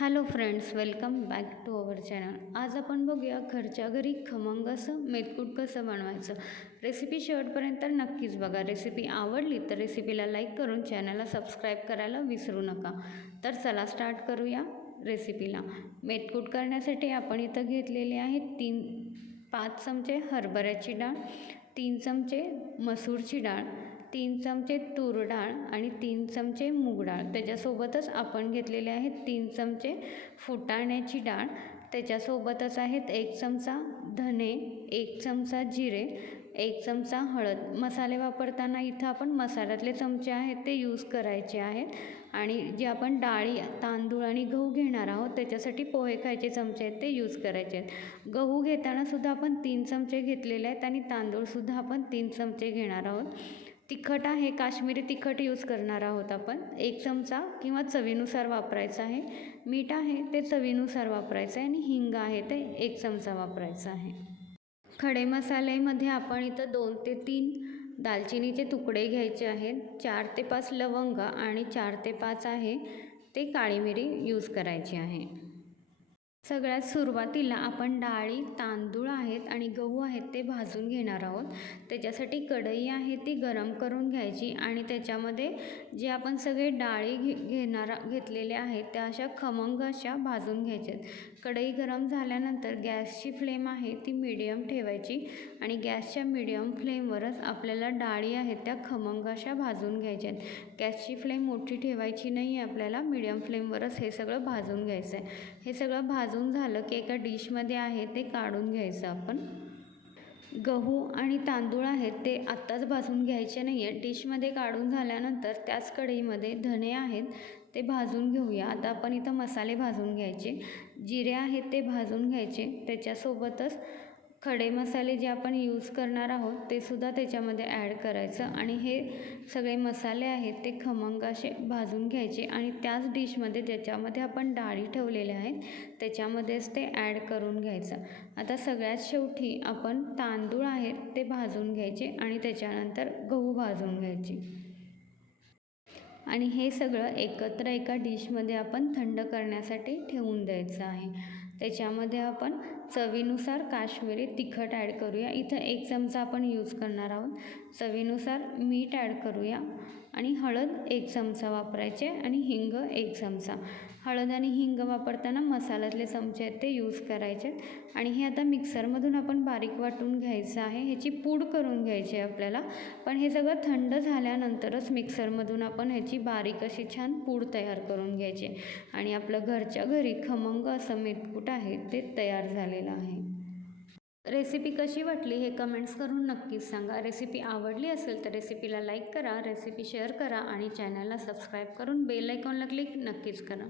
Hello friends welcome back to our channel. आज आपण बघूया घरच्या घरी खमंग असं मेदकूट कसं बनवायचं. रेसिपी शेवटपर्यंत नक्कीच बघा. रेसिपी आवडली तर रेसिपीला लाईक करून चॅनलला सबस्क्राईब करायला विसरू नका. तर चला स्टार्ट करूया रेसिपीला. मेदकूट करण्यासाठी आपण इथं घेतलेले आहे तीन पाच चमचे हरभऱ्याची डाळ तीन चमचे मसूरची डाळ तीन चमचे तूर डाळ आणि तीन चमचे मूग डाळ. त्याच्यासोबतच आपण घेतलेले आहेत तीन चमचे फुटाण्याची डाळ. त्याच्यासोबतच आहेत एक चमचा धने एक चमचा जिरे एक चमचा हळद. मसाले वापरताना इथं आपण मसाल्यातले चमचे आहेत ते यूज करायचे आहेत. आणि जे आपण डाळी तांदूळ आणि गहू घेणार आहोत त्याच्यासाठी पोहे खायचे चमचे आहेत ते यूज करायचे आहेत. गहू घेतानासुद्धा आपण तीन चमचे घेतलेले आहेत आणि तांदूळसुद्धा आपण तीन चमचे घेणार आहोत. तिखट आहे काश्मीरी तिखट यूज करणार आहोत आपण. एक चमचा किंवा चवीनुसार वापरायचं आहे. मीठ आहे ते चवीनुसार वापरायचं आहे. आणि हिंग आहे ते एक चमचा वापरायचा आहे. खडे मसाल्यामध्ये आपण इथं दोन ते तीन दालचिनीचे तुकडे घ्यायचे आहेत. चार ते पाच लवंग आणि चार ते पाच आहे ते काळी मिरी यूज करायची आहे. सगळ्यात सुरुवातीला आपण डाळी तांदूळ आहेत आणि गहू आहेत ते भाजून घेणार आहोत. त्याच्यासाठी कढई आहे ती गरम करून घ्यायची आणि त्याच्यामध्ये जे आपण सगळे डाळी घे घेणार घेतलेल्या आहेत त्या अशा खमंग अशा भाजून घ्यायच्यात. आहेत कढई गरम झाल्यानंतर गॅसची फ्लेम आहे ती मिडियम ठेवायची आणि गॅसच्या मिडियम फ्लेमवरच आपल्याला डाळी आहेत त्या खमंग अशा भाजून घ्यायच्या आहेत गॅसची फ्लेम मोठी ठेवायची नाही आपल्याला मिडियम फ्लेमवरच हे सगळं भाजून घ्यायचं आहे हे सगळं भाजून भाजून झालं की एका डिशमध्ये आहे ते काढून घ्यायचं आपण. गहू आणि तांदूळ आहेत ते आत्ताच भाजून घ्यायचे नाही आहे डिशमध्ये काढून झाल्यानंतर त्याच कढईमध्ये धने आहेत ते भाजून घेऊया. आता आपण इथं मसाले भाजून घ्यायचे. जिरे आहेत ते भाजून घ्यायचे. त्याच्यासोबतच खडे मसाले जे आपण यूज करणार आहोत ते सुद्धा त्याच्यामध्ये ॲड करायचं. आणि हे सगळे मसाले आहेत ते खमंग असे भाजून घ्यायचे. आणि त्याच डिशमध्ये ज्याच्यामध्ये आपण डाळी ठेवलेल्या आहेत त्याच्यामध्येच ते ॲड करून घ्यायचं. आता सगळ्यात शेवटी आपण तांदूळ आहेत ते भाजून घ्यायचे आणि त्याच्यानंतर गहू भाजून घ्यायचे. आणि हे सगळं एकत्र एका डिशमध्ये आपण थंड करण्यासाठी ठेवून द्यायचं आहे. त्याच्यामध्ये आपण चवीनुसार काश्मीरी तिखट ॲड करूया. इथं एक चमचा आपण यूज करणार आहोत. चवीनुसार मीठ ॲड करूया आणि हळद एक चमचा वापरायचे आणि हिंग एक चमचा. हळद आणि हिंग वापरताना मसाल्यातले चमचे आहेत ते यूज करायचे आणि हे आता मिक्सरमधून आपण बारीक वाटून घ्यायचं आहे. ह्याची पूड करून घ्यायची आहे आपल्याला. पण हे सगळं थंड झाल्यानंतरच मिक्सरमधून आपण ह्याची बारीक अशी छान पूड तयार करून घ्यायची आणि आपलं घरच्या घरी खमंग असं मेतकूट आहे ते तयार झालेलं आहे. रेसिपी कशी वाटली हे कमेंट्स करून नक्कीच सांगा. रेसिपी आवडली असेल तर रेसिपीला लाईक करा रेसिपी शेअर करा आणि चॅनलला सबस्क्राईब करून बेल आयकॉनला क्लिक नक्कीच करा.